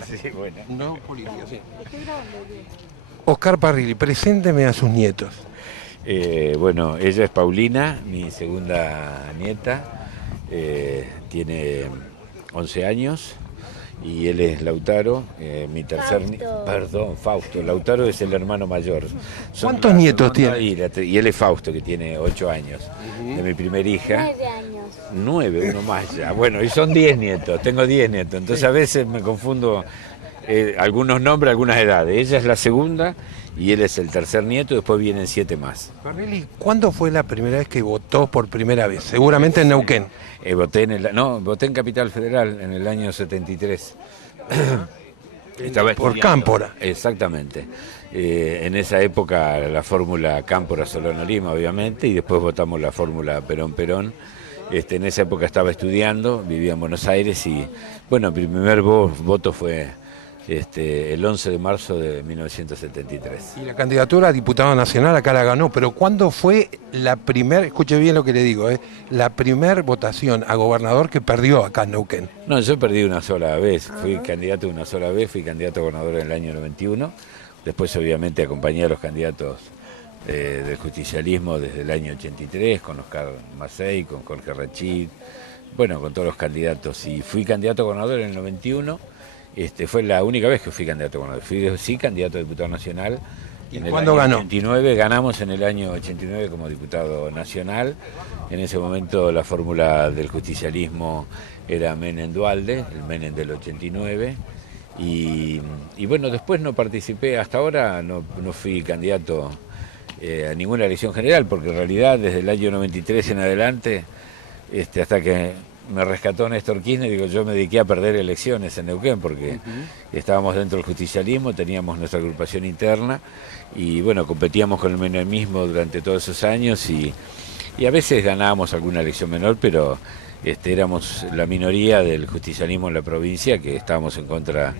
Así, bueno. No política, sí. Oscar Parrilli, presénteme a sus nietos. Bueno, ella es Paulina, mi segunda nieta, tiene 11 años y él es Lautaro, mi tercer Fausto. perdón, Fausto. Lautaro es el hermano mayor. ¿Cuántos la nietos segunda tiene? y él es Fausto, que tiene 8 años, de mi primera hija. 9 años. 9, uno más ya. Bueno, y son 10 nietos, tengo 10 nietos, entonces a veces me confundo algunos nombres, algunas edades. Ella es la segunda y él es el tercer nieto, después vienen 7 más. Parrilli, ¿cuándo fue la primera vez que votó por primera vez? Seguramente en Neuquén. Voté en Capital Federal en el año 73. Estaba Por estudiando. Cámpora. Exactamente. En esa época la fórmula Cámpora-Solano-Lima, obviamente, y después votamos la fórmula Perón-Perón. En esa época estaba estudiando, vivía en Buenos Aires y, bueno, mi primer voto fue el 11 de marzo de 1973. Y la candidatura a diputado nacional acá la ganó, pero ¿cuándo fue la primera, escuche bien lo que le digo, la primer votación a gobernador que perdió acá en Neuquén? No, yo perdí una sola vez, fui candidato una sola vez, fui candidato a gobernador en el año 91, después obviamente acompañé a los candidatos del justicialismo desde el año 83, con Oscar Macei, con Jorge Rachid, bueno, con todos los candidatos, y fui candidato a gobernador en el 91, fue la única vez que fui candidato a gobernador, fui sí candidato a diputado nacional. ¿Y en el cuándo año ganó? 89, ganamos en el año 89 como diputado nacional. En ese momento la fórmula del justicialismo era Menem Duhalde, el Menem del 89. Y bueno, después no participé, hasta ahora no fui candidato a ninguna elección general, porque en realidad desde el año 93 en adelante, hasta que me rescató Néstor Kirchner, digo, yo me dediqué a perder elecciones en Neuquén, porque estábamos dentro del justicialismo, teníamos nuestra agrupación interna, y bueno, competíamos con el menemismo durante todos esos años, y a veces ganábamos alguna elección menor, pero éramos la minoría del justicialismo en la provincia, que estábamos en contra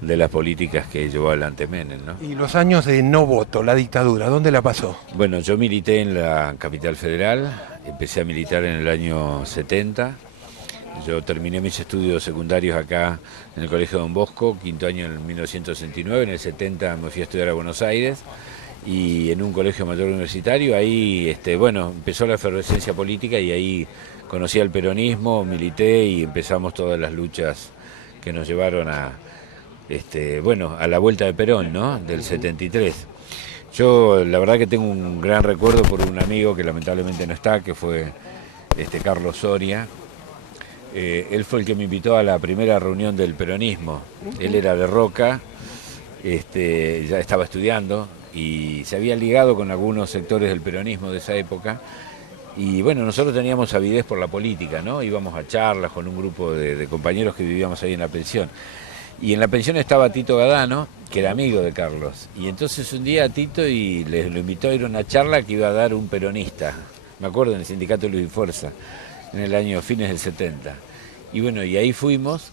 de las políticas que llevó adelante Menem, ¿no? Y los años de no voto, la dictadura, ¿dónde la pasó? Bueno, yo milité en la Capital Federal, empecé a militar en el año 70, yo terminé mis estudios secundarios acá en el Colegio Don Bosco, quinto año en 1969, en el 70 me fui a estudiar a Buenos Aires y en un colegio mayor universitario, ahí bueno, empezó la efervescencia política y ahí conocí al peronismo, milité y empezamos todas las luchas que nos llevaron a la vuelta de Perón, ¿no? Del 73. Yo la verdad que tengo un gran recuerdo por un amigo que lamentablemente no está, que fue Carlos Soria. Él fue el que me invitó a la primera reunión del peronismo. Él era de Roca, ya estaba estudiando y se había ligado con algunos sectores del peronismo de esa época. Y bueno, nosotros teníamos avidez por la política, ¿no? Íbamos a charlas con un grupo de compañeros que vivíamos ahí en la pensión. Y en la pensión estaba Tito Gadano, que era amigo de Carlos. Y entonces un día a Tito lo invitó a ir a una charla que iba a dar un peronista, me acuerdo, en el sindicato Luz y Fuerza, en el año fines del 70. Y bueno, y ahí fuimos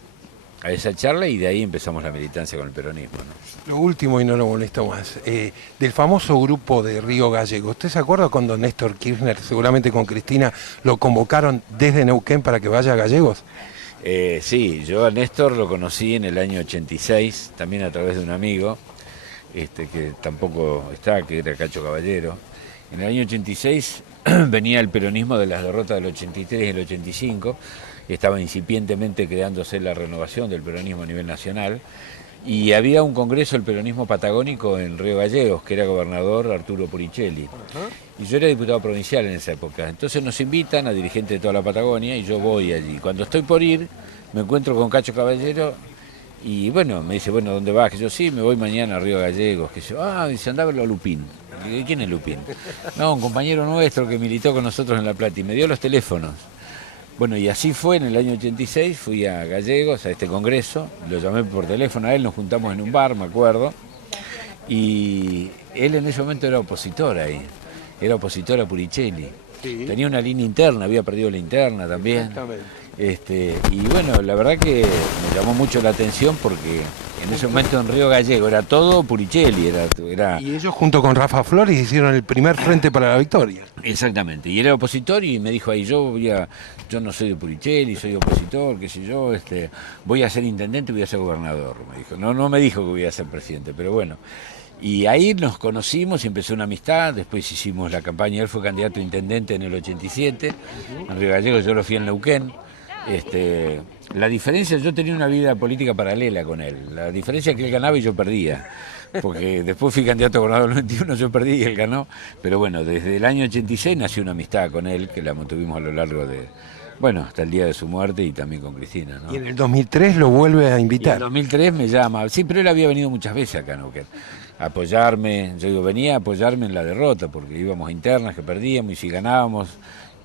a esa charla y de ahí empezamos la militancia con el peronismo, ¿no? Lo último, y no lo molesto más, del famoso grupo de Río Gallegos. ¿Usted se acuerda cuando Néstor Kirchner, seguramente con Cristina, lo convocaron desde Neuquén para que vaya a Gallegos? Sí, yo a Néstor lo conocí en el año 86, también a través de un amigo, que tampoco está, que era Cacho Caballero. En el año 86 venía el peronismo de las derrotas del 83 y el 85, estaba incipientemente creándose la renovación del peronismo a nivel nacional, y había un congreso del peronismo patagónico en Río Gallegos, que era gobernador Arturo Puricelli. Y yo era diputado provincial en esa época. Entonces nos invitan a dirigentes de toda la Patagonia y yo voy allí. Cuando estoy por ir, me encuentro con Cacho Caballero y bueno, me dice, bueno, ¿dónde vas? Que yo, sí, me voy mañana a Río Gallegos. Que yo, dice, andá a verlo a Lupín. Y, ¿quién es Lupín? No, un compañero nuestro que militó con nosotros en La Plata y me dio los teléfonos. Bueno, y así fue, en el año 86 fui a Gallegos, a este congreso, lo llamé por teléfono a él, nos juntamos en un bar, me acuerdo, y él en ese momento era opositor ahí, era opositor a Puricelli. Sí. Tenía una línea interna, había perdido la interna también. Y bueno, la verdad que me llamó mucho la atención porque en ese momento en Río Gallego era todo Puricelli, Y ellos junto con Rafa Flores hicieron el primer frente para la victoria. Exactamente, y era opositor y me dijo ahí, yo no soy de Puricelli, soy opositor, qué sé yo, voy a ser intendente y voy a ser gobernador, me dijo. No me dijo que voy a ser presidente, pero bueno. Y ahí nos conocimos y empezó una amistad, después hicimos la campaña, él fue candidato a intendente en el 87, en Río Gallego, yo lo fui en Neuquén. La diferencia, yo tenía una vida política paralela con él, la diferencia es que él ganaba y yo perdía, porque después fui candidato a gobernador en el 91, yo perdí y él ganó, pero bueno, desde el año 86 nació una amistad con él, que la mantuvimos a lo largo de, bueno, hasta el día de su muerte y también con Cristina, ¿no? Y en el 2003 lo vuelve a Y invitar. en el 2003 me llama, sí, pero él había venido muchas veces acá a Neuquén, a apoyarme, yo digo, venía a apoyarme en la derrota, porque íbamos a internas que perdíamos y si ganábamos,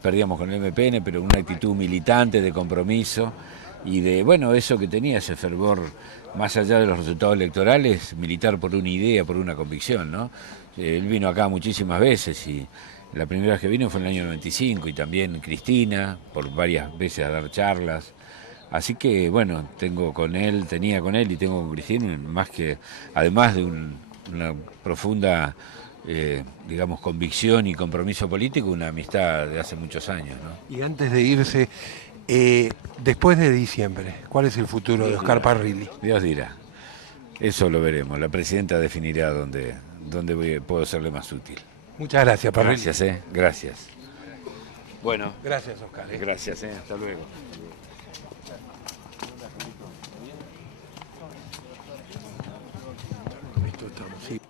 perdíamos con el MPN, pero una actitud militante, de compromiso y de, bueno, eso que tenía, ese fervor, más allá de los resultados electorales, militar por una idea, por una convicción, ¿no? Él vino acá muchísimas veces y la primera vez que vino fue en el año 95 y también Cristina, por varias veces a dar charlas. Así que, bueno, tenía con él y tengo con Cristina, más que, además de una profunda digamos, convicción y compromiso político, una amistad de hace muchos años, ¿no? Y antes de irse, después de diciembre, ¿cuál es el futuro de Oscar Parrilli? Dios dirá. Eso lo veremos. La presidenta definirá dónde puedo serle más útil. Muchas gracias, Parrilli. Gracias, gracias. Bueno. Gracias, Oscar. Gracias, hasta luego. Esto estamos, sí.